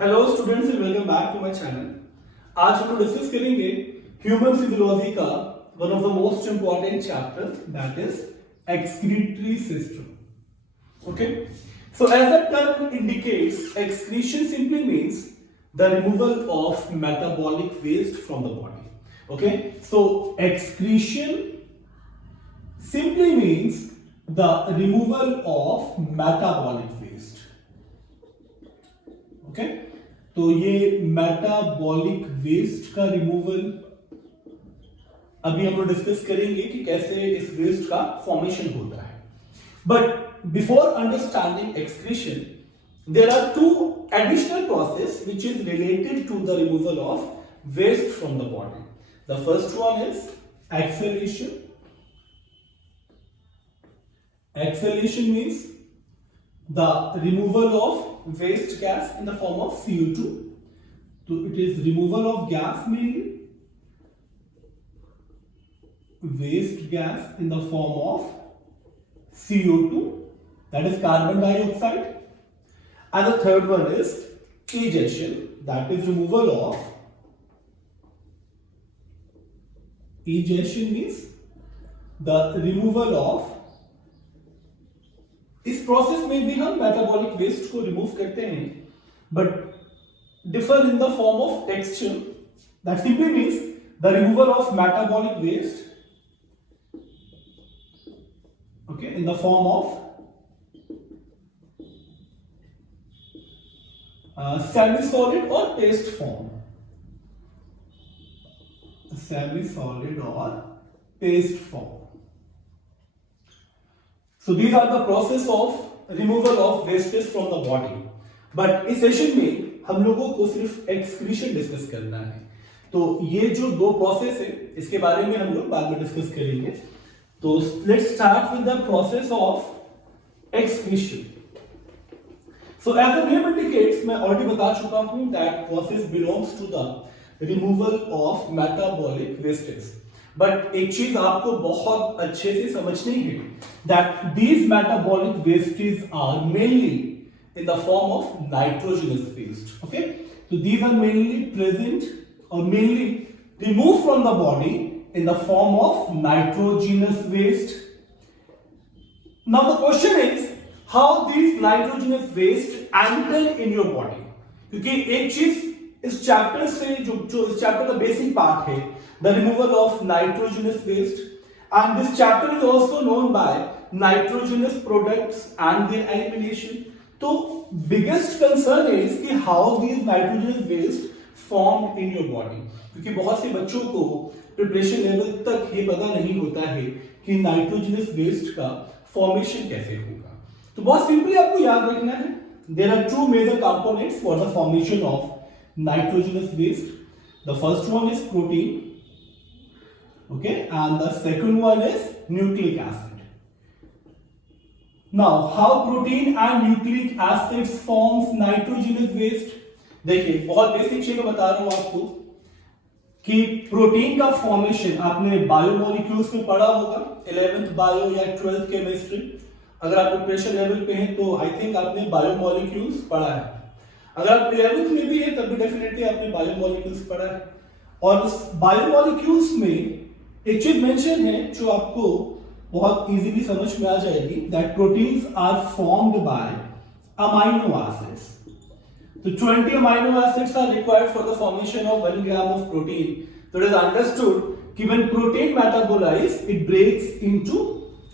Hello students and welcome back to my channel. आज हम लोग डिस्कस करेंगे ह्यूमन फिजियोलॉजी का one of the most important chapter that is excretory system. Okay, so as the term indicates, excretion simply means the removal of metabolic waste from the body. Okay, so excretion simply means the removal of metabolic waste. Okay, तो ये metabolic waste का रिमूवल अभी हम लोग discuss करेंगे कि कैसे इस वेस्ट का फॉर्मेशन होता है। But before understanding excretion, there are two additional process which is related to the removal of waste from the body. The first one is exhalation. Exhalation means the removal of waste gas in the form of CO2. So it is removal of gas mainly, waste gas in the form of CO2, that is carbon dioxide. And the third one is egestion, that is removal of, egestion means the removal of, इस process में भी हम metabolic waste को remove करते हैं, but differ in the form of exchange, that simply means the removal of metabolic waste, okay, in the form of semi solid और paste form, semi solid और paste form. So these are the process of removal of wastes from the body. But इस सेशन में हम लोगों को सिर्फ excretion discuss करना है. तो ये जो दो प्रोसेस है इसके बारे में हम लोग बाद में डिस्कस करेंगे. तो let's start with the process of excretion. So as the name indicates, मैं ऑलरेडी बता चुका हूं that process belongs to the removal of metabolic wastes. But एक चीज आपको बहुत अच्छे से समझनी है, that these metabolic wastage are mainly in the form of nitrogenous waste. Okay, तो दीज आर मेनली प्रेजेंट और mainly remove from the body in the form of nitrogenous waste. Now the question is how these nitrogenous waste enter in your body. क्योंकि एक चीज इस चैप्टर से जो इस चैप्टर का बेसिक पार्ट है, the removal of nitrogenous waste, and this chapter is also known by nitrogenous products and their elimination. So biggest concern is कि how these nitrogenous waste formed in your body, क्योंकि बहुत से बच्चों को preparation level तक ये पता नहीं होता है कि नाइट्रोजनस वेस्ट का फॉर्मेशन कैसे होगा. तो बहुत सिंपली आपको याद रखना है, there are two major components for the formation of nitrogenous waste. The first one is protein. Okay, and the second one is nucleic acid. Now, how protein and nucleic acids forms nitrogenous waste? देखिए, बहुत बेसिक चीजें बता रहा हूं आपको कि प्रोटीन का फॉर्मेशन आपने बायोमोलिक्यूल्स में पढ़ा होगा, 11th बायो या 12th केमिस्ट्री. अगर आप प्रिपरेशन लेवल पे हैं तो आई थिंक आपने बायोमोलिक्यूल्स पढ़ा है. अगर आप 11th में भी है तब भी डेफिनेटली आपने बायोमोलिक्यूल्स पढ़ा है. और उस बायोमोलिक्यूल्स में एक चीज मेंशन है जो आपको बहुत इजीली समझ में आ जाएगी, that proteins are formed by amino acids. तो 20 amino acids are required for the formation of 1 gram of protein. तो इट इज अंडरस्टूड कि when protein metabolize it breaks into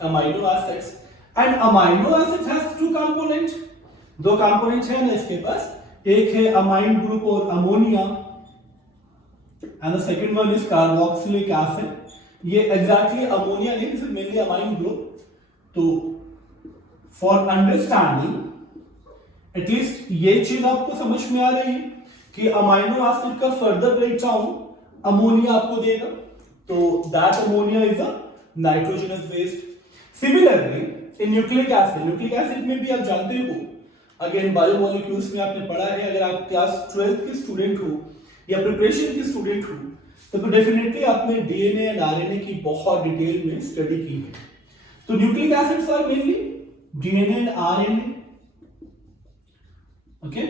amino acids, and amino acids has two component. दो components हैं ना इसके पास, एक है अमाइन ग्रुप और ammonia, and the second one is carboxylic acid. ये एग्जैक्टली अमोनिया नहीं, this is mainly amine group. तो फॉर अंडरस्टैंडिंग एटलीस्ट ये चीज आपको समझ में आ रही है कि अमाइनो एसिड का फर्दर ब्रेकडाउन अमोनिया आपको देगा, तो that ammonia is a nitrogenous waste. Similarly in nucleic acid में भी आप जानते हो, अगेन बायोमोलिक्यूल्स में आपने पढ़ा है. अगर आप क्लास 12 के स्टूडेंट हो या प्रिपरेशन के स्टूडेंट हो तो डेफिनेटली आपने डीएनए एंड आरएनए की बहुत डिटेल में स्टडी की है. तो nucleic acids are mainly DNA and RNA. Okay,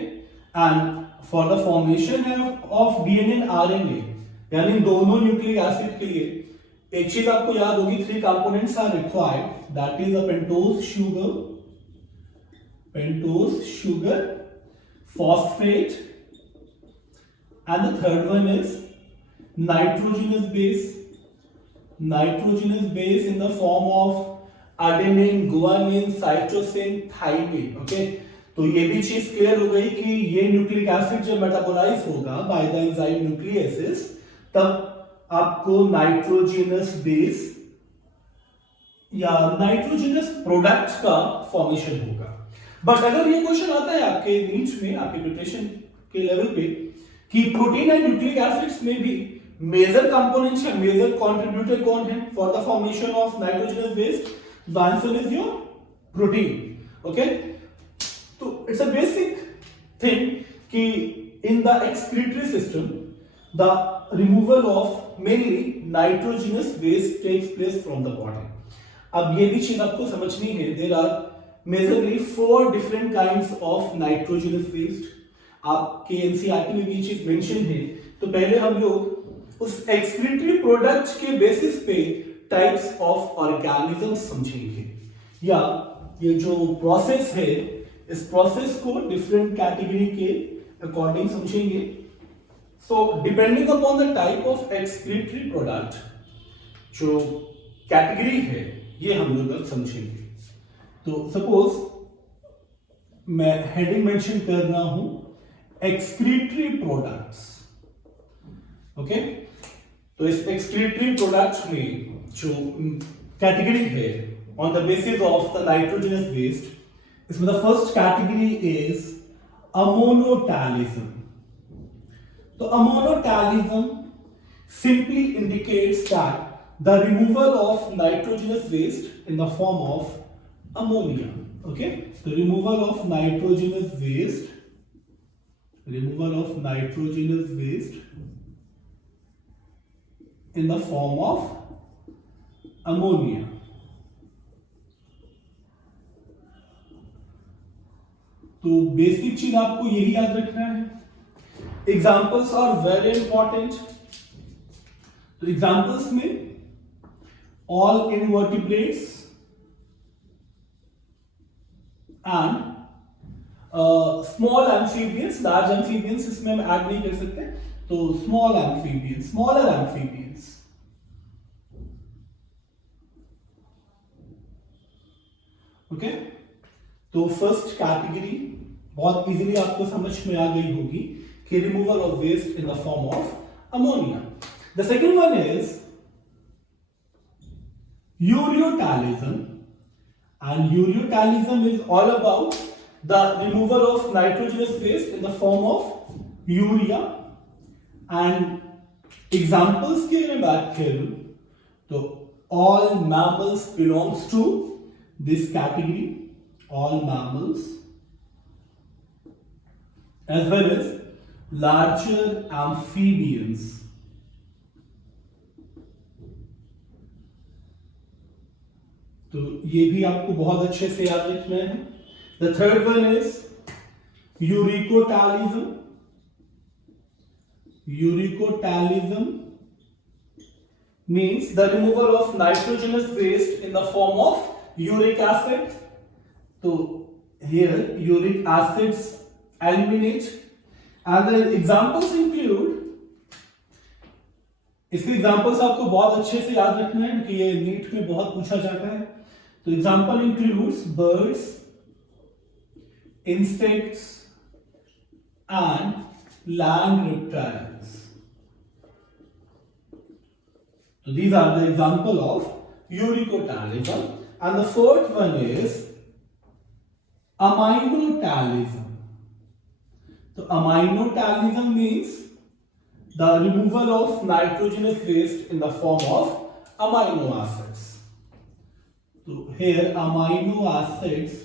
and for the formation of DNA and RNA, यानी दोनों न्यूक्लिक एसिड के लिए एक चीज आपको याद होगी, 3 components are required, that is a pentose sugar, phosphate, and the third one is nitrogenous base in the form of adenine, guanine, cytosine, thymine. Okay, तो ये भी चीज क्लियर हो गई कि ये न्यूक्लिक एसिड जब मेटाबोलाइज होगा बाय द एंजाइम न्यूक्लियेसिस, तब आपको नाइट्रोजनस बेस या नाइट्रोजनस प्रोडक्ट का फॉर्मेशन होगा। बट अगर ये क्वेश्चन आता है आपके नीड्स में, आपके प्रिपरेशन के लेवल पे, कि प्रोटीन एंड न्यूक्लिक एसिड्स में भी मेजर कंपोनेंट्स या मेजर कंट्रीब्यूटर कौन है for the formation of nitrogenous base, the answer is your protein. Okay, तो इट्स अ बेसिक थिंग कि in the excretory system the removal of mainly nitrogenous waste takes place from the body. अब ये भी चीज आपको समझनी है, there are majorly 4 different kinds of nitrogenous waste. आपके एनसीईआरटी में भी ये चीज मेंशन है। तो पहले हम लोग उस एक्सक्रीटरी प्रोडक्ट के बेसिस पे टाइप्स ऑफ ऑर्गेनिज्म समझेंगे, या ये जो प्रोसेस है इस प्रोसेस को डिफरेंट कैटेगरी के अकॉर्डिंग समझेंगे। So depending upon the type of excretory product, जो कैटेगरी है ये हम लोग अब समझेंगे। तो सपोज मैं हेडिंग मेंशन कर रहा हूं एक्सक्रीटरी प्रोडक्ट्स। ओके, तो इस एक्सक्रीटरी प्रोडक्ट्स में जो कैटेगरी है on the basis of the nitrogenous waste, इसमें the first category is ammonotelism. तो ammonotelism simply indicates that the removal of nitrogenous waste in the form of ammonia. Okay, the removal of nitrogenous waste in the form of ammonia. तो basic चीज आपको यही याद रखना है। Examples are very important. तो examples में all invertebrates and small amphibians, large amphibians इसमें हम ऐड नहीं कर सकते, तो small amphibians, smaller amphibians. Okay, तो फर्स्ट कैटेगरी बहुत इजीली आपको समझ में आ गई होगी कि removal of waste in the form of ammonia. The second one is ureotalism, and ureotalism is all about the removal of nitrogenous waste in the form of urea. And examples की अगर बात करूं तो all mammals belongs to this category, all mammals, as well as larger amphibians. तो ये भी आपको बहुत अच्छे से याद रखना है। The third one is uricotelism. Uricotelism means the removal of nitrogenous waste in the form of uric acid. So here uric acids eliminate, and the examples include, इसके एग्जाम्पल्स आपको बहुत अच्छे से याद रखना है क्योंकि ये नीट में बहुत पूछा जाता है। तो example includes birds, insects and land reptiles. So these are the example of uricotalism. And the fourth one is aminotalism. So aminotalism means the removal of nitrogenous waste in the form of amino acids. So here amino acids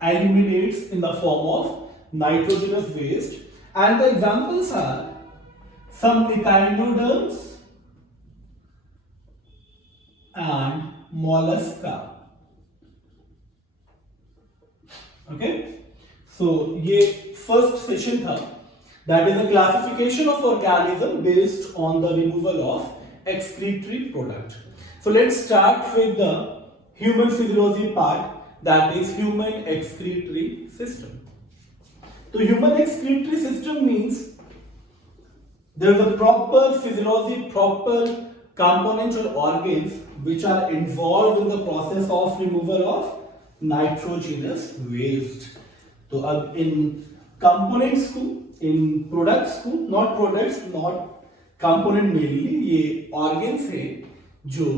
eliminates in the form of nitrogenous waste, and the examples are some echinoderms and mollusca. Okay, so ये first session था, that is a classification of organism based on the removal of excretory product. So let's start with the human physiology part, that is human excretory system. तो human excretory system means there is a proper physiology, proper components or organs which are involved in the process of removal of nitrogenous waste. तो अब इन components को, इन products को, not products, not component mainly, ये organs हैं जो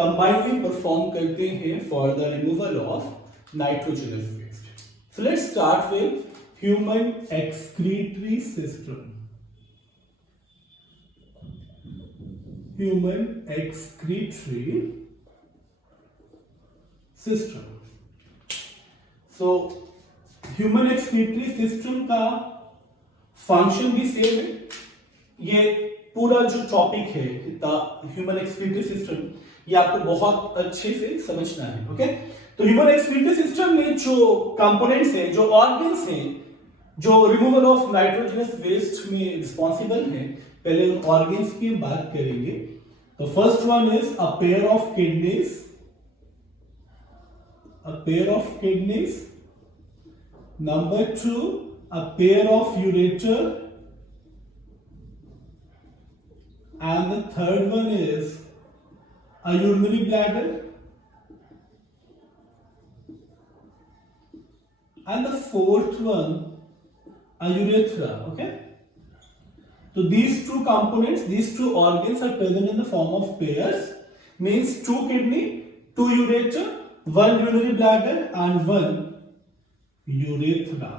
combinedly perform करते हैं for the removal of nitrogenous waste. So let's start with human excretory system. Human excretory system. So human excretory system का फंक्शन भी सेम है. ये पूरा जो टॉपिक है ह्यूमन एक्सक्रीटरी सिस्टम, ये आपको बहुत अच्छे से समझना है. ओके, तो ह्यूमन एक्सक्रीटरी सिस्टम में जो कंपोनेंट्स हैं, जो ऑर्गन्स हैं, जो रिमूवल ऑफ नाइट्रोजनस वेस्ट में रिस्पॉन्सिबल हैं, पहले उन ऑर्गन्स की बात करेंगे. तो first one is a pair of kidneys. A pair of kidneys. Number 2, a pair of ureter. And the third one is a urinary bladder. And the fourth one a urethra. Okay, so these two components, these two organs are present in the form of pairs, means 2 kidney, 2 ureter, 1 urinary bladder and 1 urethra.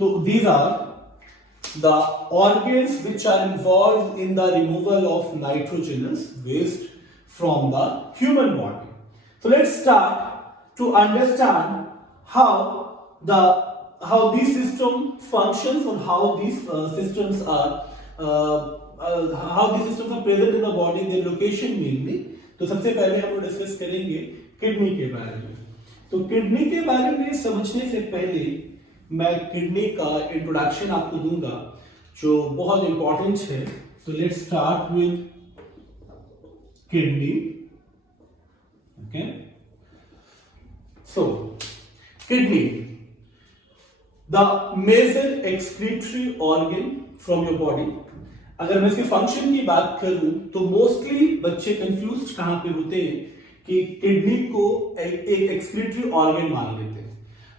So these are the organs which are involved in the removal of nitrogenous waste from the human body. So let's start to understand how these system functions and how these systems are present in the body, their location mainly. तो सबसे पहले हम लोग discuss करेंगे किडनी के बारे में. तो किडनी के बारे में समझने से पहले मैं किडनी का इंट्रोडक्शन आपको दूंगा जो बहुत इंपॉर्टेंट है. तो let's start with kidney. Okay, so kidney, the major excretory organ from your body. अगर मैं इसके फंक्शन की बात करूं तो मोस्टली बच्चे कंफ्यूज कहां पे होते हैं कि किडनी को एक एक्सक्रीटरी ऑर्गन मान लेते हैं,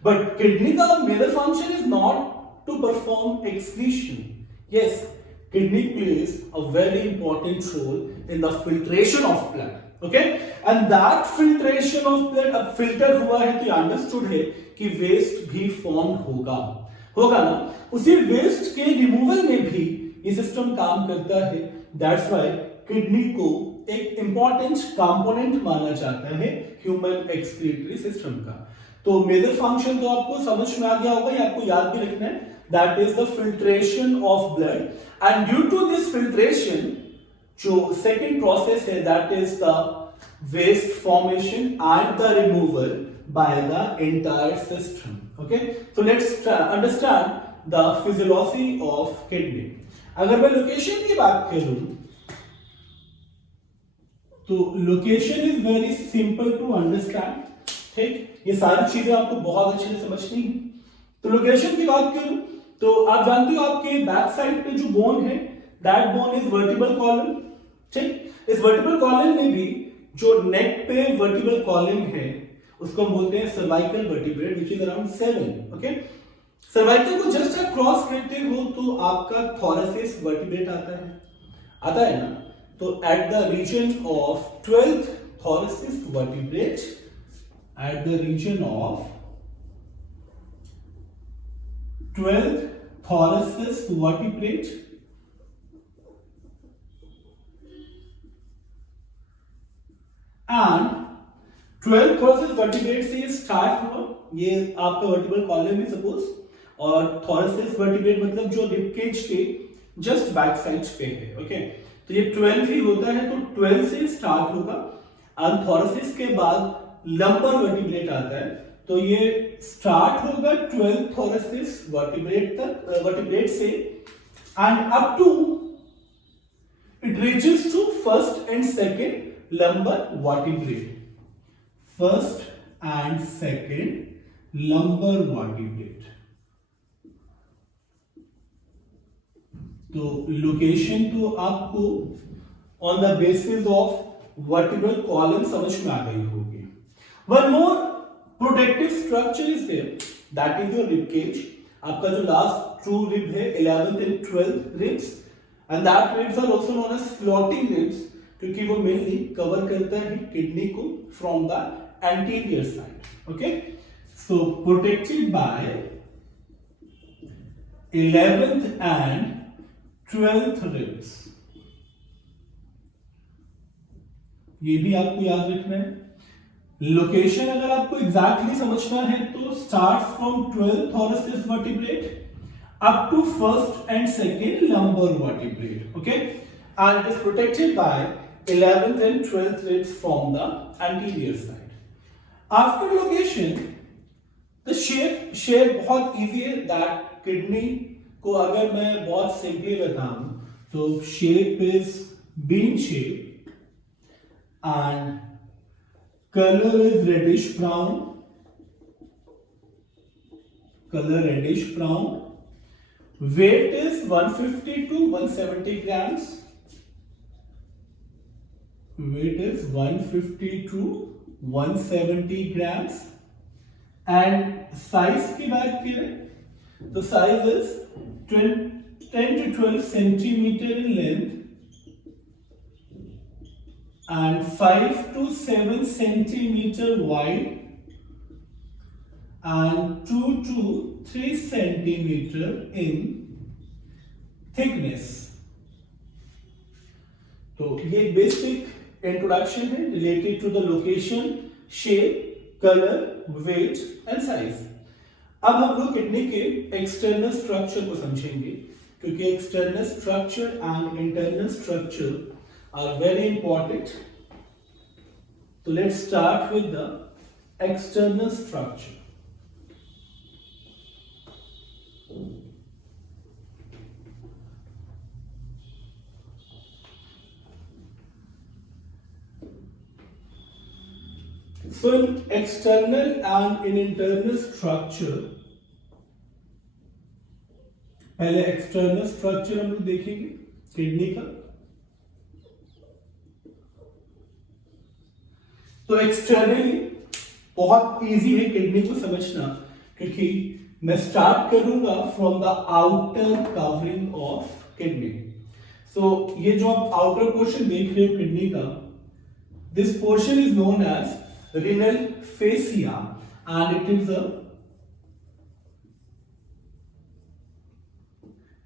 बट किडनी का major function is not to perform excretion. Yes, kidney plays a very important role in the filtration of blood. Okay, and that filtration of blood, अब फिल्टर हुआ है तो अंडरस्टूड है कि वेस्ट भी फॉर्म होगा ना. उसी वेस्ट के रिमूवल में भी ये सिस्टम काम करता है. दैट्स व्हाई किडनी को एक इंपॉर्टेंट कंपोनेंट माना जाता है ह्यूमन एक्सक्रीटरी सिस्टम का. तो मेजर फंक्शन तो आपको समझ में आ गया होगा, ये आपको याद भी रखना है. That is the filtration of blood, and due to this filtration जो सेकेंड प्रोसेस है, that is the waste formation and the removal by the entire system. Okay, so let's understand the physiology of kidney. अगर मैं लोकेशन की बात करूं तो location is very simple to understand. ठीक, ये सारी चीजें आपको बहुत अच्छे से समझनी है. तो लोकेशन की बात करूं तो आप जानते हो आपके बैक साइड पे जो बोन है, that bone is vertebral column. ठीक, इस वर्टिब्रल कॉलम में भी जो नेक पे वर्टिब्रल कॉलम है उसको बोलते हैं cervical vertebrate, which is around 7. Okay, cervical को जस्ट आप क्रॉस करते हो तो आपका थोरसिस वर्टिब्रेट आता है ना. तो at the region of 12th thoracic vertebrate, at the region of 12th thoracic vertebrate, and 12th thoracic vertebrate से स्टार्ट हुआ. ये आपका वर्टिब्रल कॉलम है सपोज, और thoracic vertebrate मतलब जो रिबकेज के जस्ट बैक साइड पे है. ओके, तो ये 12 ही होता है, तो 12 से स्टार्ट होगा. और thoracic के बाद लंबर वर्टिब्रेट आता है, तो ये स्टार्ट होगा 12th thoracic वर्टिब्रेट से end up to it reaches to first and second lumbar vertebrate, first and second lumbar vertebrate. तो लोकेशन तो आपको on the basis of vertebral column समझ में आ गई होगी। One more protective structure is there, that is your rib cage. आपका जो लास्ट ट्रू रिब है 11th and 12th ribs, and that ribs are also known as floating ribs, क्योंकि वो मेनली कवर करता है किडनी को from the anterior side. Okay, so protected by 11th and 12th ribs, ये भी आपको याद रखना है। लोकेशन अगर आपको एग्जैक्टली समझना है तो start from 12th thoracic vertebrate up to first and second lumbar vertebrate, okay, and it is protected by 11th and 12th ribs from the anterior side. After location, the shape बहुत easy है, that kidney को अगर मैं बहुत simply बताऊं तो shape is bean shape and colour is reddish brown, colour reddish brown, weight is 150 to 170 grams, weight is 150 to 170 grams, and size की बात करें तो size is 10 to 12 centimeter in length and 5 to 7 centimeter wide and 2 to 3 centimeter in thickness. तो ये basic introduction है related to the location, shape, colour, weight and size. अब हम लोग किडनी के एक्सटर्नल स्ट्रक्चर को समझेंगे, क्योंकि external structure and internal structure are very important. तो let's start with the external structure. So in external and in internal structure, पहले external structure हम लोग देखेंगे किडनी का। तो एक्सटर्नली बहुत इजी है किडनी को समझना, क्योंकि मैं स्टार्ट करूंगा from the outer covering of kidney. So ये जो आप आउटर पोर्शन देख रहे हो किडनी का, this portion is known as renal fascia and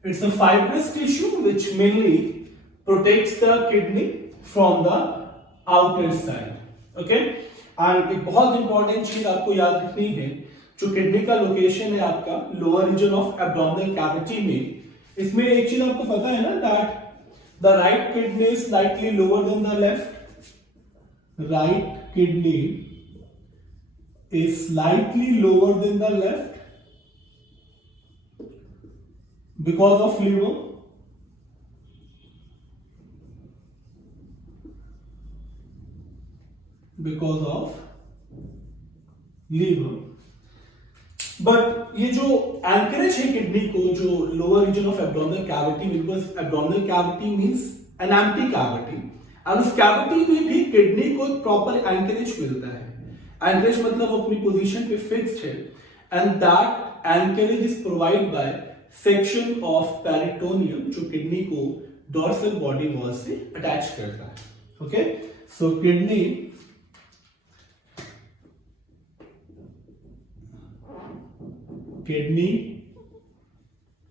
it's a fibrous tissue which mainly protects the kidney from the outer side, okay। and एक बहुत इंपॉर्टेंट चीज आपको याद रखनी है, जो किडनी का लोकेशन है आपका lower region of abdominal cavity में, इसमें एक चीज आपको पता है ना, that the right kidney is slightly lower than the left, right kidney is slightly lower than the left because of liver, because of liver। But ये जो एंकरेज है किडनी को, जो lower region of abdominal cavity, because abdominal cavity means an empty cavity, और उस कैविटी में भी किडनी को प्रॉपर एंकरेज मिलता है। एंकरेज मतलब अपनी पोजीशन पे फिक्स्ड है, and that anchorage is provide by section of peritoneum, जो किडनी को डोर्सल बॉडी वॉल से अटैच करता है। Okay, so kidney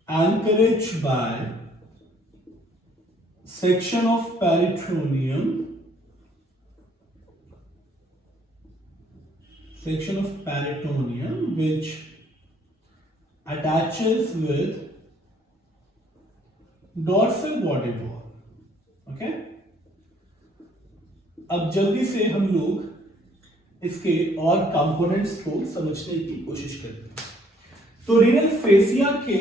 anchorage by section of peritoneum, which attaches with dorsal body wall। Okay, अब जल्दी से हम लोग इसके और कंपोनेंट्स को समझने की कोशिश करते हैं। तो रीनल फेसिया के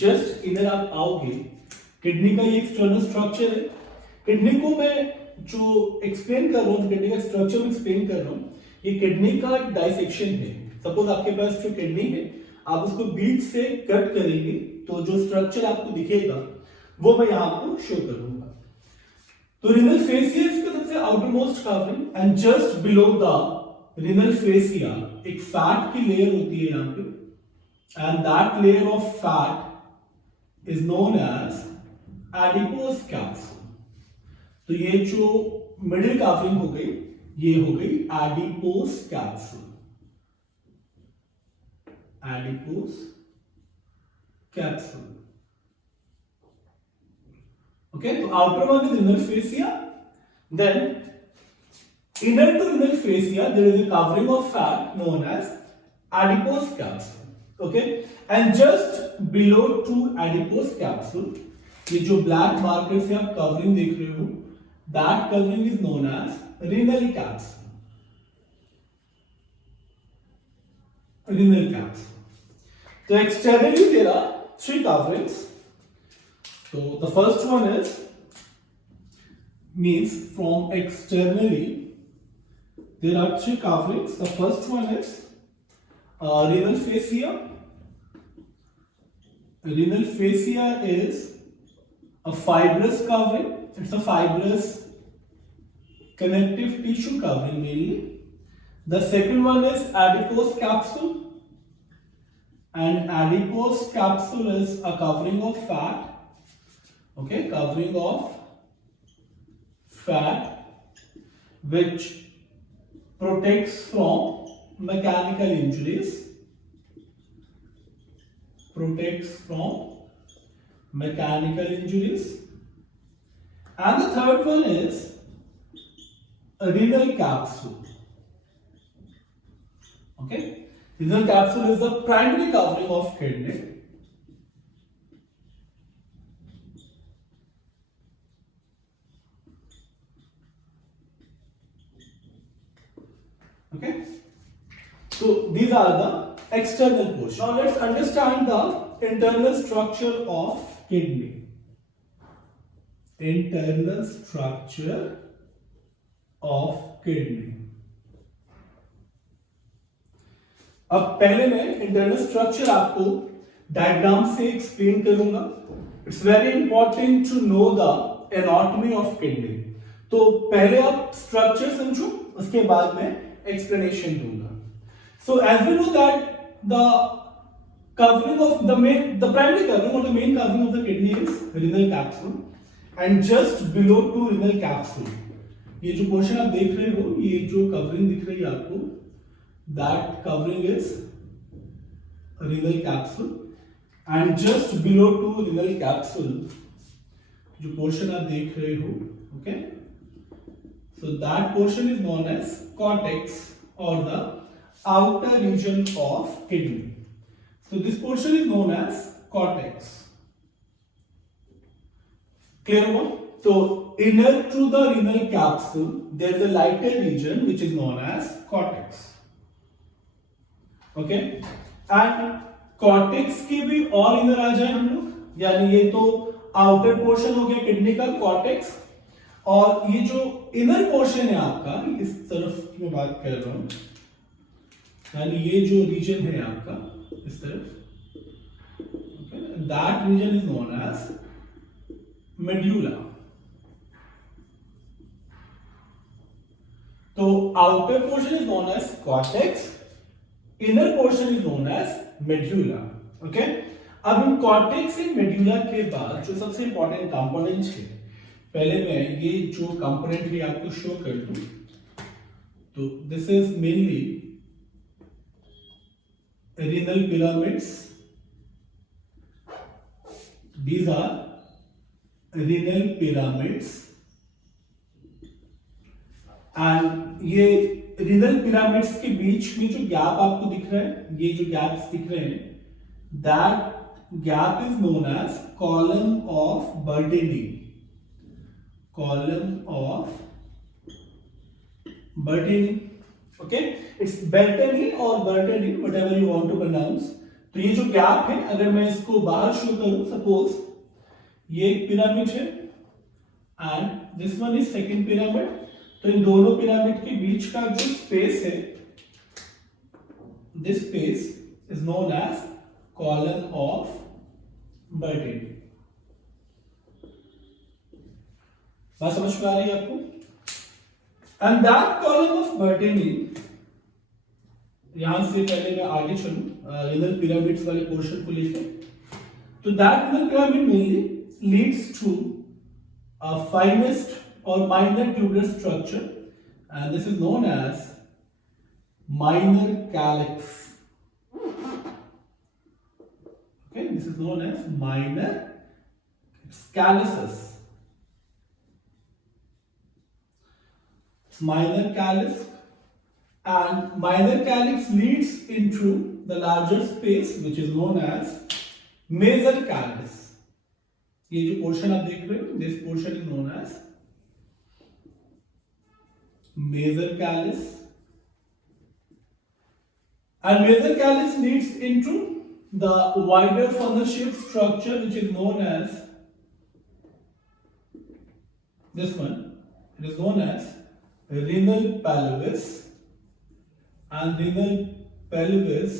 जस्ट इधर आप आओगे, किडनी का ये एक्सटर्नल स्ट्रक्चर है। किडनी को मैं जो एक्सप्लेन कर रहा हूँ, किडनी का स्ट्रक्चर में एक्सप्लेन कर रहा हूँ, ये किडनी का डाइसेक्शन है। सपोज आपके पास जो किडनी है, आप उसको बीच से कट करेंगे तो जो स्ट्रक्चर आपको दिखेगा वो मैं यहाँ आपको शो करूंगा। तो रीनल फेसिया इसका सबसे outer most covering, and just below the renal fascia एक फैट की लेयर होती है यहाँ पे, and that layer of fat is known as adipose capsule. तो ये जो मिडिल कवरिंग हो गई, ये हो गई adipose capsule. Adipose capsule, okay? तो outer one is inner fascia, then inner to inner fascia there is a covering of fat known as adipose capsule, okay? And just below to adipose capsule, ये जो black marker से आप covering देख रहे हो, that covering is known as renal capsule. Renal capsule. So externally there are three coverings. So the first one is means from externally there are three coverings. The first one is renal fascia. Renal fascia is a fibrous covering. It's a fibrous connective tissue covering mainly. The second one is adipose capsule. And adipose capsule is a covering of fat, okay, covering of fat which protects from mechanical injuries, protects from mechanical injuries. And the third one is a renal capsule, okay. Renal capsule is the primary covering of kidney. Okay. So these are the external portion. Now let's understand the internal structure of kidney. Internal structure of kidney. अब पहले मैं internal structure आपको diagram से explain करूंगा। It's very important to know the anatomy of kidney. तो पहले आप स्ट्रक्चर समझो, उसके बाद मैं एक्सप्लेनेशन दूंगा। So as we know that the covering of the primary covering or the main covering of the kidney is renal capsule, and just below to renal capsule ये जो पोर्शन आप देख रहे हो, ये जो कवरिंग दिख रही है आपको, that covering is renal capsule, and just below to renal capsule जो पोर्शन आप देख रहे हो, okay, so that portion is known as cortex or the outer region of kidney. So this portion is known as cortex. Clear one? So inner to the renal capsule there is a lighter region which is known as cortex. Okay? And cortex के भी और इधर आ जाए हम लोग, यानी ये तो आउटर पोर्शन हो गया किडनी का cortex, और ये जो इनर पोर्शन है आपका, इस तरफ की मैं बात कर रहा हूं, यानी ये जो रीजन है आपका इस तरफ, that region is known as medulla. तो outer portion is known as cortex, inner portion is known as medulla. Okay? अब इन cortex से medulla के बाद जो सबसे important components है, पहले मैं ये जो component भी आपको show कर दूं, तो this is mainly renal pyramids. These are renal pyramids, and ये renal pyramids के बीच में जो गैप आपको दिख रहा है, ये जो गैप्स दिख रहे हैं, that gap is known as column of Bertini. Column of Bertini. Okay, it's Beltini और Bertini, whatever you want to pronounce. तो ये जो गैप है, अगर मैं इसको बाहर शो करूं, सपोज ये एक पिरामिड है and this one is second pyramid, तो इन दोनों पिरामिड के बीच का जो स्पेस है, this space is known as column of Bertini. बात समझ में आ रही है आपको? And that column of Bertini, यहां से पहले मैं आगे चलूं रिनल पिरामिड्स वाले पोर्शन को लेकर, तो that renal pyramid mainly leads to a finest और minor tubular structure and this is known as minor calyx. Okay, this is known as minor calyces, minor calyx, and minor calyx leads into the larger space which is known as major calyx. ये जो portion आप देख रहे हो, this portion is known as major calyx, and major calyx leads into the wider funnel shaped structure which is known as this one. It is known as renal pelvis, and renal pelvis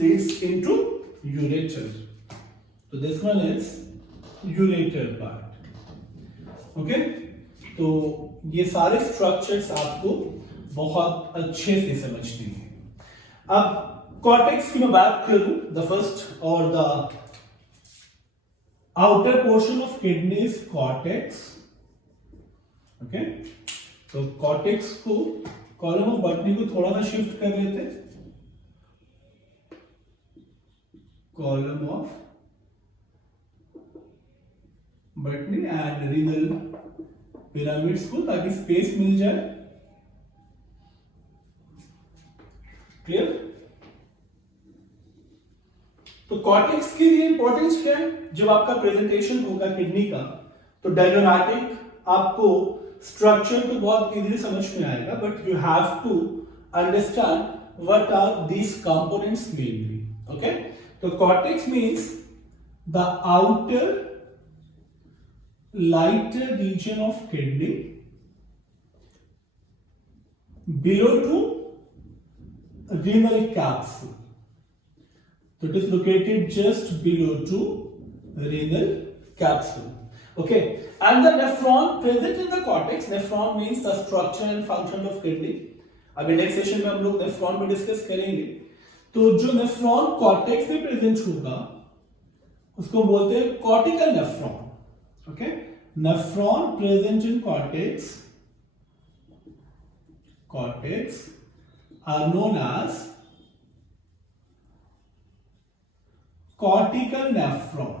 leads into ureter. So this one is ureter part. Okay, तो ये सारे स्ट्रक्चर्स आपको बहुत अच्छे से समझने हैं। अब कॉर्टेक्स की मैं बात करूं, द फर्स्ट और the outer portion of kidney is cortex. Okay, तो cortex को column of Butney को थोड़ा सा शिफ्ट कर लेते हैं, column of Butney and renal pyramids को, ताकि स्पेस मिल जाए। क्लियर? तो कॉर्टेक्स के लिए इंपॉर्टेंस क्या है? जब आपका प्रेजेंटेशन होगा किडनी का, तो डायग्रामेटिक आपको स्ट्रक्चर तो बहुत इजीली समझ में आएगा, but you have to understand what are these components mainly. Okay, तो cortex means the outer lighter region of kidney below to renal capsule. So it is located just below to renal capsule. Okay, and the nephron present in the cortex. Nephron means the structure and function of kidney. अब next session में हम लोग नेफ्रॉन पे डिस्कस करेंगे। तो जो nephron cortex में प्रेजेंट होगा उसको बोलते हैं cortical nephron. Okay, nephron present in cortex are known as cortical nephron.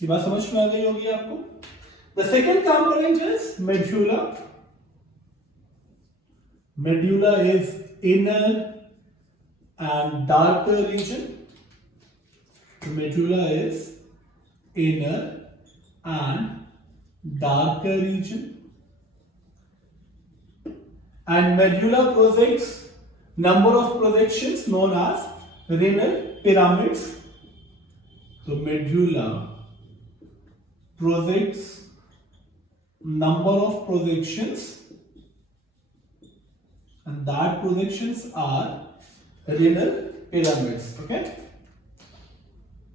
ये बात समझ में आ गई होगी आपको? The second component is medulla. Medulla is inner and darker region. Medulla is inner and darker region. And medulla projects number of projections known as renal pyramids. So medulla projects number of projections, and that projections are renal pyramids. Okay,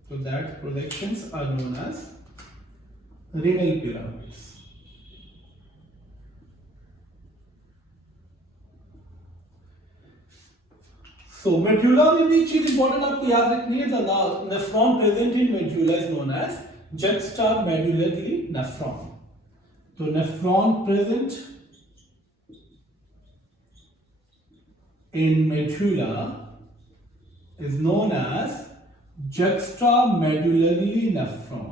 so that projections are known as renal pyramids. So medulla में भी चीज इंपॉर्टेंट आपको याद रखनी है। The nephron present in medulla is known as juxtamedullary nephron. तो nephron present in medulla is known as juxtamedullary nephron.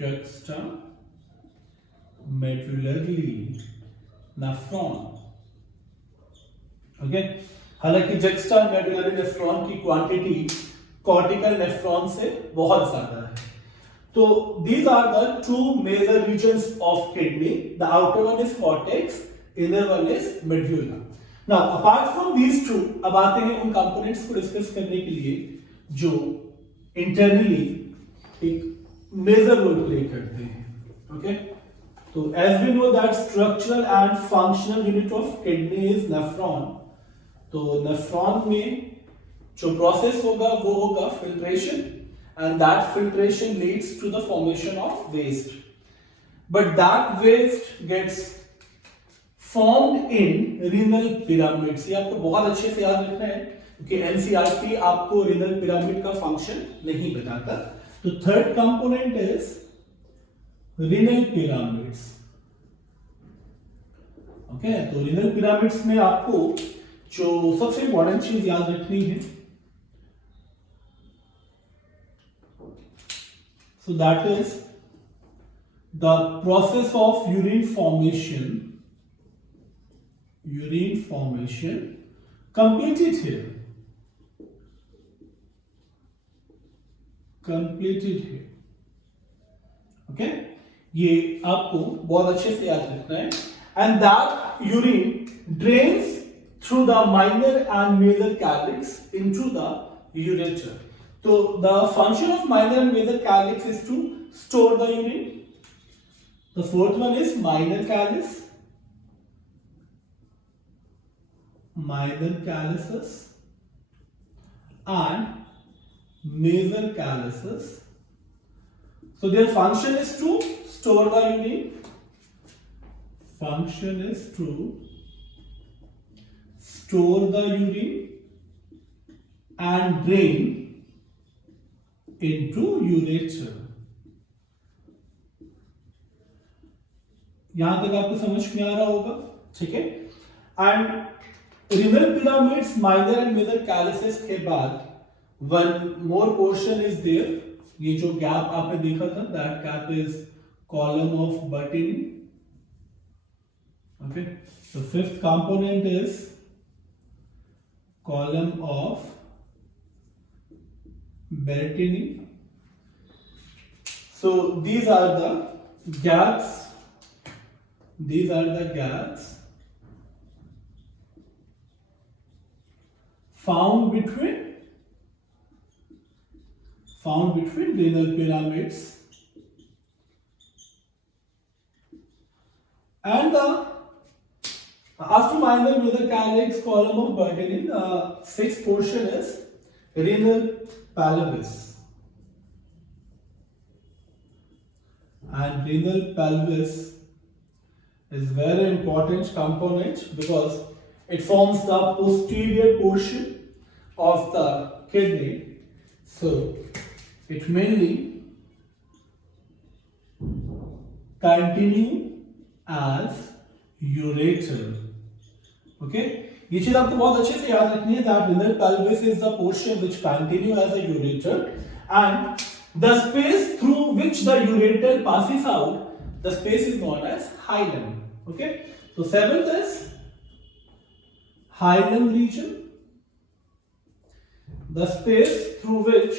Juxtamedullary nephron. Okay, हालांकि juxtamedullary nephron की क्वांटिटी कॉर्टिकल नेफ्रॉन से बहुत ज्यादा है। तो these are the two major regions of kidney. The outer one is cortex, inner one is medulla. Now apart from these two, अब आते हैं उन components को डिस्कस करने के लिए जो internally एक major role play करते हैं। Okay? तो as we know that structural and functional unit of kidney is nephron. तो nephron में जो process होगा वो होगा filtration, and that filtration leads to the formation of waste. But that waste gets formed in renal pyramids. ये आपको बहुत अच्छे से याद रखना है क्योंकि NCERT आपको renal pyramid का function नहीं बताता। तो third component is renal pyramids. Okay, तो renal pyramids में आपको जो सबसे important चीज याद रखनी है, so that is the process of urine formation completed here. Okay, ये आपको बहुत अच्छे से याद रखना है। And that urine drains through the minor and major calyx into the ureter. So the function of minor and major calyx is to store the urine. The fourth one is minor calyces and major calyces. So their function is to store the urine. Function is to store the urine and drain into ureter. यहां तक आपको समझ में आ रहा होगा, ठीक है। And renal pyramids, minor and major calyces के बाद one more portion is there. ये जो गैप आपने देखा था, that gap is column of Bertini. Okay, the fifth component is column of Bertini. So these are the gaps. Found between renal pyramids and the after minor major calyx column of Bertini, the sixth portion is renal pelvis. And renal pelvis is very important component because it forms the posterior portion of the kidney. So it mainly continue as ureter. Okay, ये चीज आपको बहुत अच्छे से याद रखनी है that renal pelvis is the portion which continue as a ureter, and the space through which the ureter passes out, the space is known as hilum. Okay, so seventh is hilum region, the space through which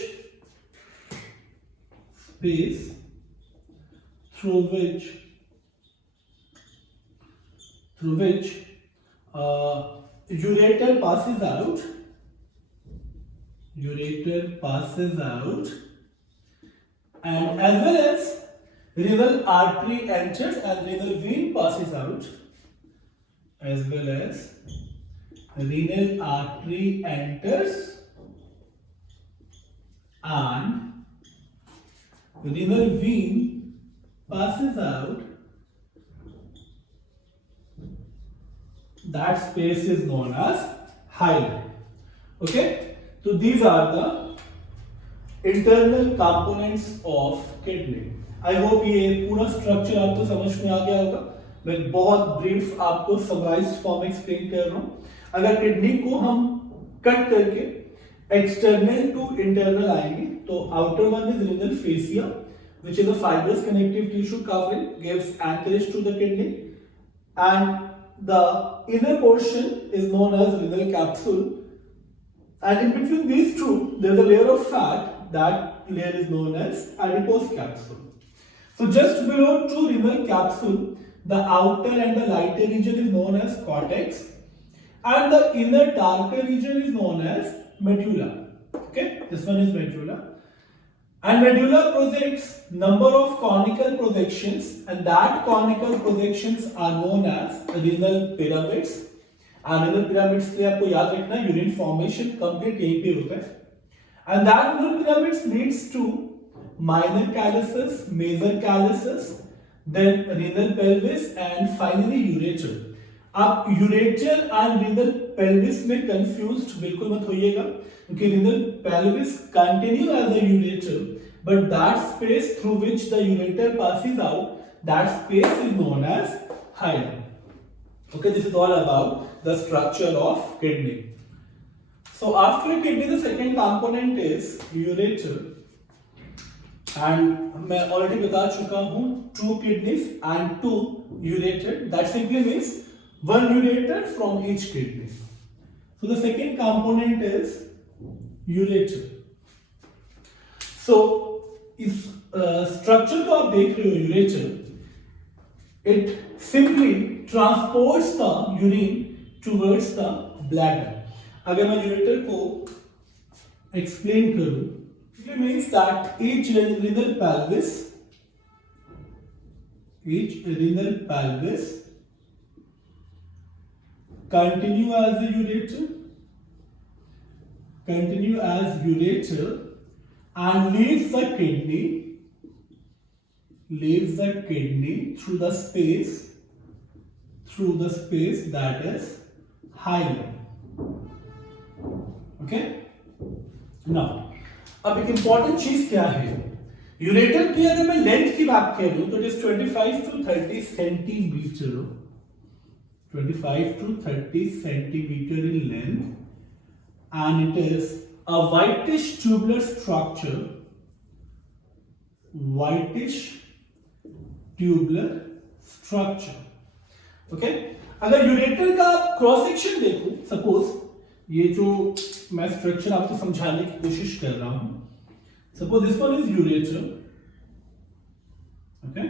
ureter passes out, and as well as renal artery enters and renal vein passes out, as well as renal artery enters and renal vein passes out. That space is known as hilum. Okay, so these are the internal components of kidney. I hope ये पूरा स्ट्रक्चर आपको समझ में आ गया होगा। मैं बहुत ब्रीफ आपको समराइज्ड फॉर्म एक्सप्लेन कर रहा हूँ। अगर किडनी को हम कट करके एक्सटर्नल टू इंटरनल आएंगे तो outer one is renal fascia, which is a fibrous connective tissue covering gives anchorage to the kidney, and the inner portion is known as renal capsule, And in between these two, there is a layer of fat. That layer is known as adipose capsule. So just below two renal capsule, the outer and the lighter region is known as cortex, and the inner darker region is known as medulla. Okay, this one is medulla. And medulla projects number of conical projections, and that conical projections are known as renal pyramids. And renal pyramids के लिए आपको याद रखना है urine formation complete यहीं पे होता है. And that renal pyramids leads to minor calyces, major calyces, then renal pelvis, and finally ureter. आप ureter and renal pelvis में confused बिल्कुल मत होइएगा, क्योंकि renal pelvis continue as a ureter, but that space through which the ureter passes out, that space is known as hilum. Okay, this is all about the structure of kidney. So after kidney, the second component is ureter, and मैं already बता चुका हूँ 2 kidneys and 2 ureter. That simply means 1 ureter from each kidney. So the second component is ureter. So इस structure को आप देख रहे हो ureter, it simply transports the urine towards the bladder. अगर मैं ureter को explain करूँ, it means that each renal pelvis continue as ureter and leaves the kidney through the space that is hilum. Okay, now अब एक इंपॉर्टेंट चीज क्या है, यूरेटर की अगर मैं लेंथ की बात करूं तो इट इज 25 to 30 सेंटीमीटर, 25 to 30 centimetre in length, and it is a whitish tubular structure, okay. अगर यूरेटर का क्रॉस सेक्शन देखो, सपोज ये जो मैं स्ट्रक्चर आपको समझाने की कोशिश कर रहा हूं, suppose this one is ureter. Okay,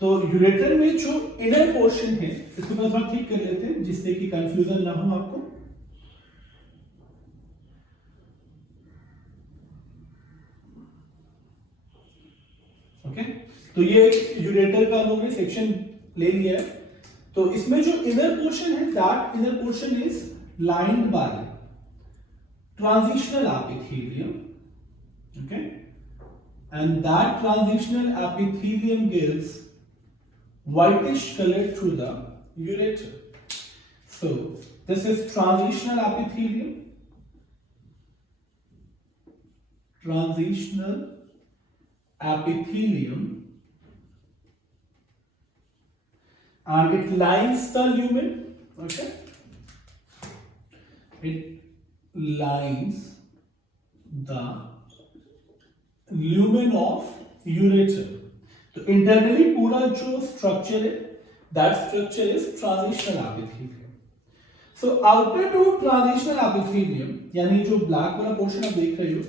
तो यूरेटर में जो इनर पोर्शन है इसको मैं थोड़ा ठीक कर लेते हैं जिससे कि कंफ्यूजन ना हो आपको. ओके, तो ये यूरेटर का हम लोग ने सेक्शन ले लिया है. तो इसमें जो इनर पोर्शन है, that inner portion is lined by transitional epithelium. Okay, and that transitional epithelium gives whitish color to the ureter. So this is transitional epithelium, and it lines the lumen. Okay, it lines the lumen of ureter. तो internally पूरा जो structure है, that structure is transitional epithelium. So outer to transitional epithelium, यानी जो black वाला portion आप देख रहे हो,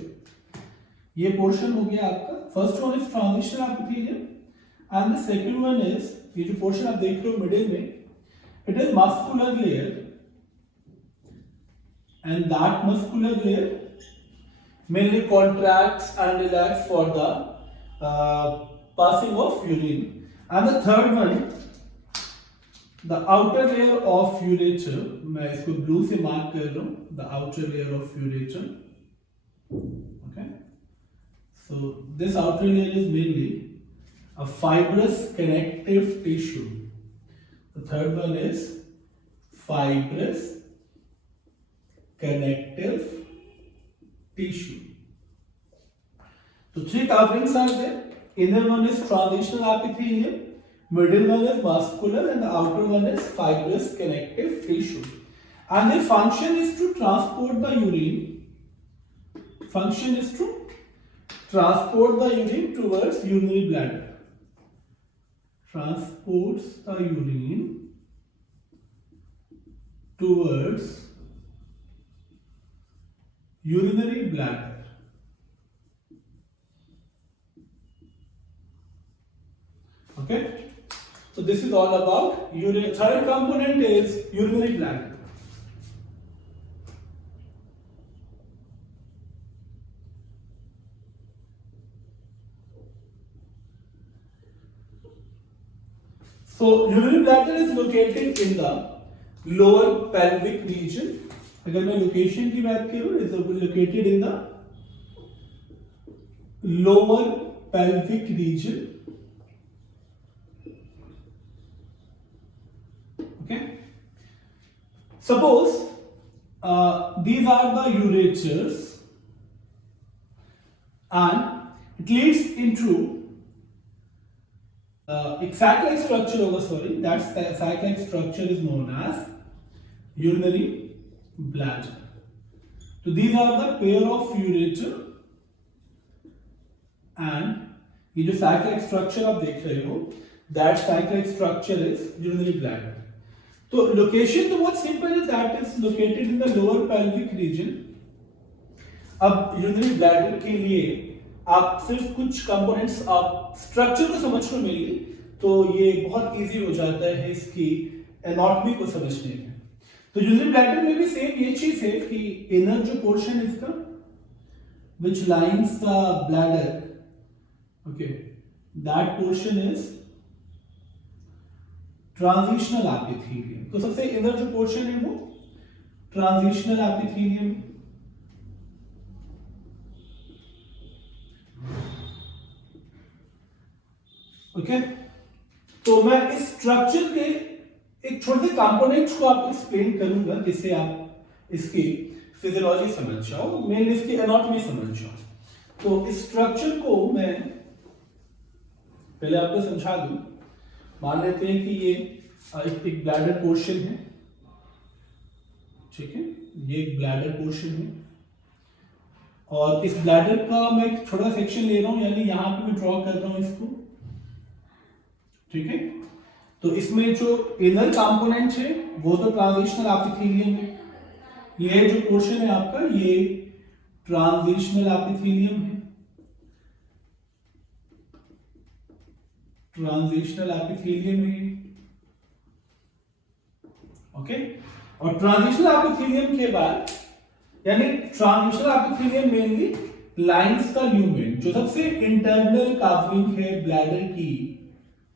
ये portion हो गया आपका. First one is transitional epithelium, and the second one is ये जो portion आप देख रहे हो middle में, it is muscular layer. And that muscular layer mainly contracts and relax for the passing of urine. And the third one, the outer layer of ureter, मैं इसको blue से mark कर रहा हूँ, the outer layer of ureter. Okay, so this outer layer is mainly a fibrous connective tissue. The third one is fibrous connective tissue. So three coverings are there. Inner one is transitional epithelium, middle one is muscular, and the outer one is fibrous connective tissue. And the function is to transport the urine. Function is to transport the urine towards urinary bladder. Transports the urine towards urinary bladder. Okay, so this is all about urinary. Third component is urinary bladder. So urinary bladder is located in the lower pelvic region. अगर मैं लोकेशन की बात करूं, is located in the lower pelvic region. Okay, suppose these are the ureters and it leads into एक sac-like structure होगा, sorry, that sac-like structure is known as urinary bladder. So these are the pair of ureter and ये जो sac-like structure आप देख रहे हो, that sac-like structure is urinary bladder. तो location तो बहुत सिंपल है, that is located in the lower pelvic region. अब यूरिनरी ब्लैडर के लिए आप सिर्फ कुछ कंपोनेंट्स, आप स्ट्रक्चर को समझ कर मिली तो ये बहुत इजी हो जाता है इसकी एनाटॉमी को समझने में. तो यूरिनरी ब्लैडर में भी सेम ये चीज है कि इनर जो पोर्शन इसका which lines the bladder, okay, that portion is transitional epithelium. तो सबसे इनर जो पोर्शन है वो ट्रांजिशनल एपिथेलियम. ओके, तो मैं इस स्ट्रक्चर के एक छोटे से कंपोनेंट्स को आप एक्सप्लेन करूंगा जिससे आप इसकी फिजियोलॉजी समझ जाओ, मेनली इसकी एनाटॉमी समझ जाओ. तो इस स्ट्रक्चर को मैं पहले आपको समझा दूं. मान लेते हैं कि ये एक ब्लैडर पोर्शन है, ठीक है, ये एक ब्लैडर पोर्शन है और इस ब्लैडर का मैं एक छोटा सेक्शन ले रहा हूं, यानी यहां पे मैं ड्रॉ कर रहा हूं इसको, ठीक है. तो इसमें जो इनर कंपोनेंट है वो तो ट्रांजिशनल एपिथेलियम है. ये जो पोर्शन है आपका ये ट्रांजिशनल एपिथेलियम है, ट्रांजिशनल एपिथेलियम है. ओके, और ट्रांजिशनल एपिथेलियम के बाद यानी ट्रांजिशनल एपिथेलियम मेनली लाइंस का ल्यूमेन, जो सबसे इंटरनल कवरिंग है ब्लैडर की,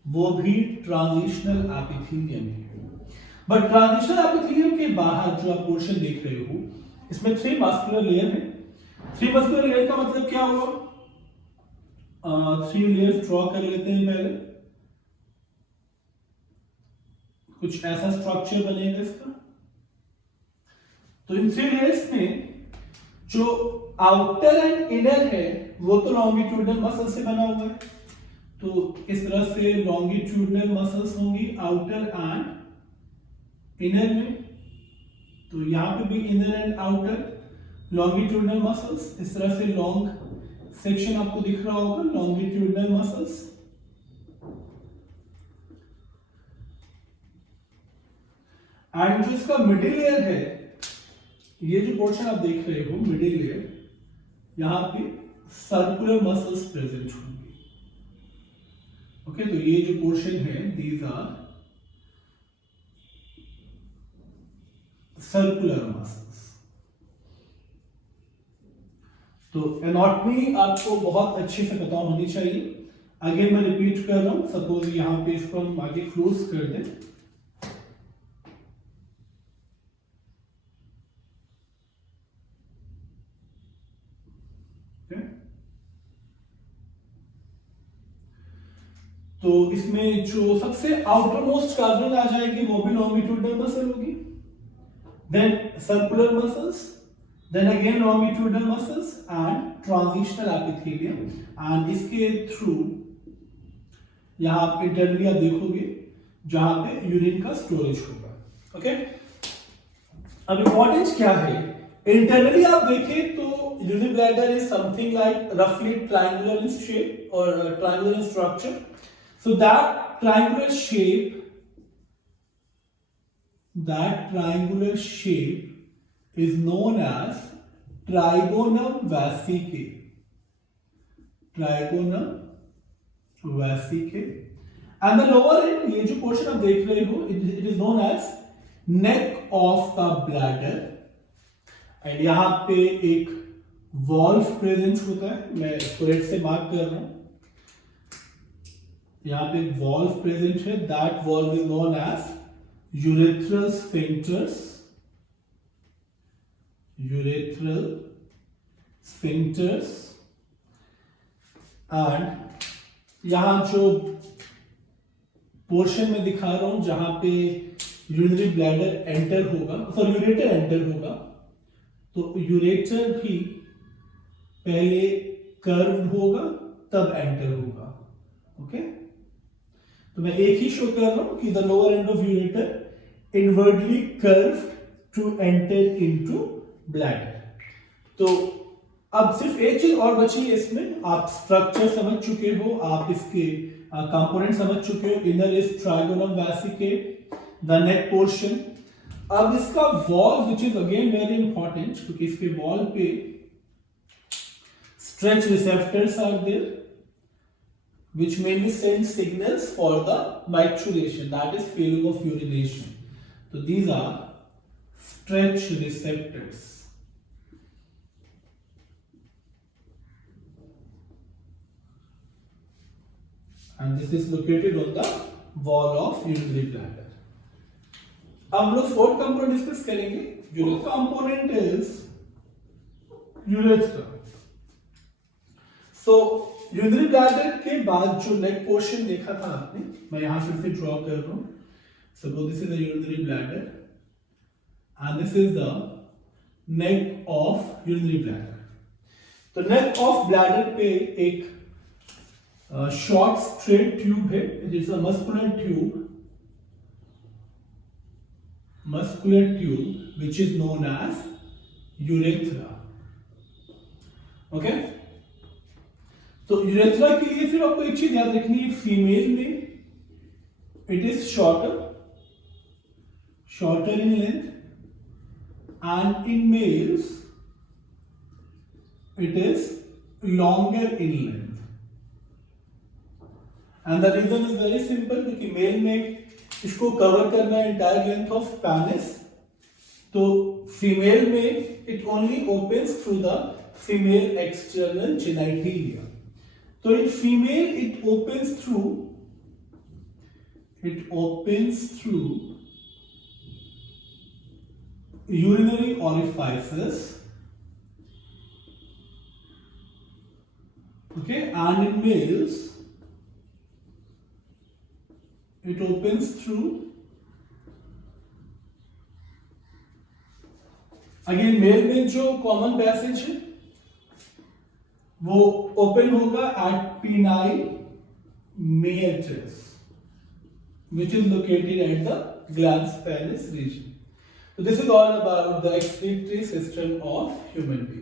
वो भी ट्रांजिशनल एपिथेलियम है. बट ट्रांजिशनल एपिथेलियम के बाहर जो आप पोर्शन देख रहे हो, इसमें 3 मस्कुलर लेयर है. 3 मस्कुलर लेयर का मतलब क्या हुआ? 3 लेयर्स ड्रॉ कर लेते हैं पहले. कुछ ऐसा स्ट्रक्चर बनेगा इसका. तो इन 3 लेयर्स में जो आउटर एंड इनर है वो तो लॉन्गिट्यूडनल मसल से बना हुआ है. तो इस तरह से लॉन्गिट्यूडनल मसल्स होंगी आउटर एंड इनर में. तो यहां पे भी inner and outer longitudinal muscles. इस तरह से लॉन्ग सेक्शन आपको दिख रहा होगा, लॉन्गिट्यूडनल मसल्स. एंड जो इसका मिडिल लेयर है, ये जो पोर्शन आप देख रहे हो मिडिल लेयर, यहां पे सर्कुलर मसल्स प्रेजेंट होंगे. ओके, तो ये जो पोर्शन है दीज आर सर्कुलर मसल्स. तो एनाटॉमी आपको बहुत अच्छे से पता होनी चाहिए. अगेन मैं रिपीट कर रहा हूं. सपोज यहां पे इसको हम आगे क्लोज कर दें. तो इसमें जो सबसे आउटर मोस्ट कवरिंग आ जाएगी वो भी लॉन्गिट्यूडनल मसल होगी, then circular muscles, then again longitudinal muscles and transitional epithelium. And इसके थ्रू यहां आप इंटरनली आप देखोगे जहां पे यूरिन का स्टोरेज होगा. ओके, अब इंपॉर्टेंस क्या है? इंटरनली आप देखें तो urinary bladder is something like रफली ट्रायंगुलर इन शेप और triangular in structure. So that triangular shape is known as trigonum vesicae, trigonum vesicae. And the lower end, ये जो पोर्शन आप देख रहे हो, it is known as neck of the bladder. And यहां पे एक वॉल्व प्रेजेंट होता है, मैं इसको रेड से मार्क कर रहा हूं। यहां पे एक वॉल्व प्रेजेंट है, that valve is known as urethral sphincters, urethral sphincters. And यहां जो पोर्शन में दिखा रहा हूं जहां पे यूरिनरी ब्लैडर एंटर होगा, सॉरी यूरेटर एंटर होगा, तो यूरेटर भी पहले कर्व्ड होगा तब एंटर होगा। ओके, तो मैं एक ही शो कर रहा हूं कि the lower end of ureter inwardly curved to enter into bladder. तो अब सिर्फ एक चीज और बची है इसमें, आप स्ट्रक्चर समझ चुके हो, आप इसके कंपोनेंट समझ चुके हो। Inner is trigonum vesicae, the neck portion. अब इसका wall which is again very important, क्योंकि इसके वॉल पे stretch receptors are there which mainly send signals for the micturition, that is feeling of urination. So these are stretch receptors. And this is located on the wall of urinary bladder. अब हम लोग fourth component discuss करेंगे। Urethra component is urethra. So urinary bladder के बाद जो नेक पोर्शन देखा था आपने, मैं यहां फिर से ड्रॉ कर रहा हूं। Suppose this is the urinary bladder and this is the neck of urinary bladder. तो नेक ऑफ ब्लैडर पे एक शॉर्ट स्ट्रेट ट्यूब है, it is a muscular tube, muscular tube which is known as urethra. Okay, तो urethra के लिए फिर आपको एक चीज याद रखनी है, फीमेल में it is shorter, shorter in length, and in males it is longer in length. And the reason is very simple, क्योंकि मेल में इसको कवर करना है एंटायर लेंथ ऑफ पेनिस, तो फीमेल में it only opens through the female external genitalia. तो in female it opens through urinary orifices, okay, and in males it opens through, again male में जो common passage है वो open होगा at penile meatus, which is located at the glans penis region. So this is all about the excretory system of human being.